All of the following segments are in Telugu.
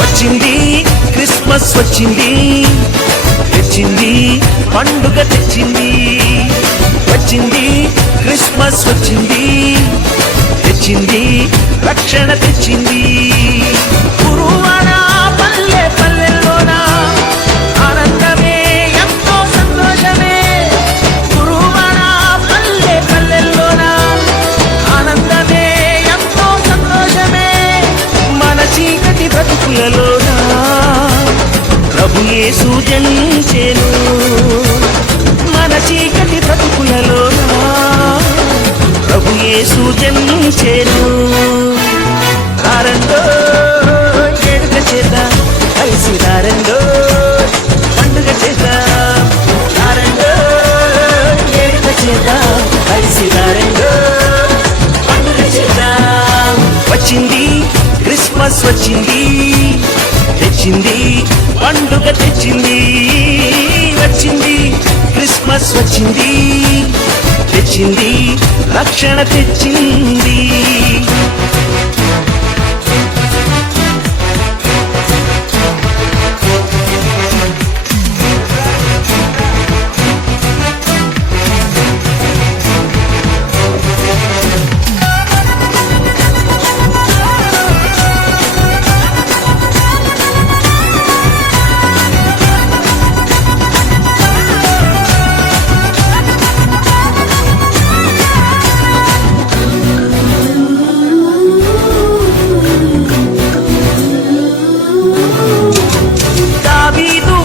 వచ్చింది క్రిస్మస్ వచ్చింది, తెచ్చింది పండుగ తెచ్చింది. వచ్చింది క్రిస్మస్ వచ్చింది, తెచ్చింది రక్షణ తెచ్చింది. గురువాన పల్లె పల్లెల్లోన ఆనందమే ఎంతో సంతోషమే. గురువాన పల్లె పల్లెల్లోన ఆనందమే ఎంతో సంతోషమే. మన చీకటి బ్రతుకులలోన ప్రభు యేసు జనించెను. మన చీకటి బ్రతుకులలోన ప్రభు యేసు జనించెను. రారండో వేడుక చేద్దాం, కలిసి రారండో పండుగ చేద్దాం. రారండో వేడుక చేద్దాం, కలిసి రారండో పండుగ చేద్దాం. వచ్చింది క్రిస్మస్ వచ్చింది, తెచ్చింది పండుగ తెచ్చింది. వచ్చింది క్రిస్మస్ వచ్చింది, తెచ్చింది రక్షణ తెచ్చింది.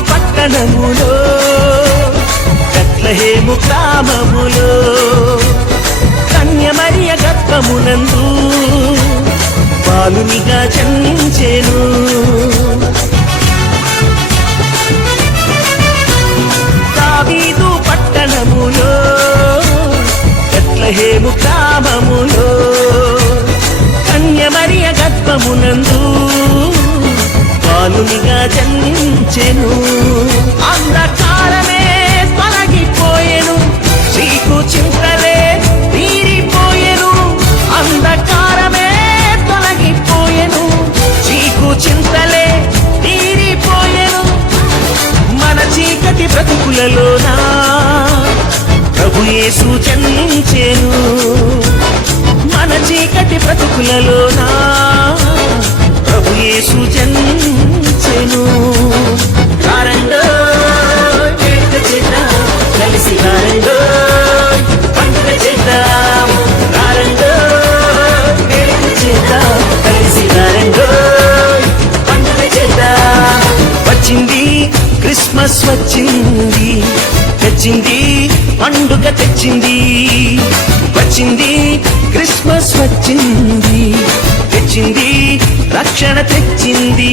పట్టణములో బెత్లెహేము గ్రామములో కన్యమరియ గర్భమునందు బాలునిగా జన్మించెను. దావీదు పట్టణములో బెత్లెహేము గ్రామములో కన్యమరియ గర్భమునందు బాలునిగా జన్మించెను. అంధకారమే తొలగిపోయెను, చీకు చింతలే తీరిపోయెను. అంధకారమే తొలగిపోయెను, చీకు చింతలే తీరిపోయెను. మన చీకటి బ్రతుకులలోన ప్రభు యేసు జన్మించెను. మన చీకటి బ్రతుకులలోన ప్రభు యేసు జన్మించెను. రారండో వేడుక చేద్దాం, కలిసి రారండో పండుగ చేద్దాం. రారండో వేడుక చేద్దాం, కలిసి రారండో పండుగ చేద్దాం. వచ్చింది క్రిస్మస్ వచ్చింది, తెచ్చింది పండుగ తెచ్చింది. వచ్చింది క్రిస్మస్ వచ్చింది, తెచ్చింది రక్షణ తెచ్చింది.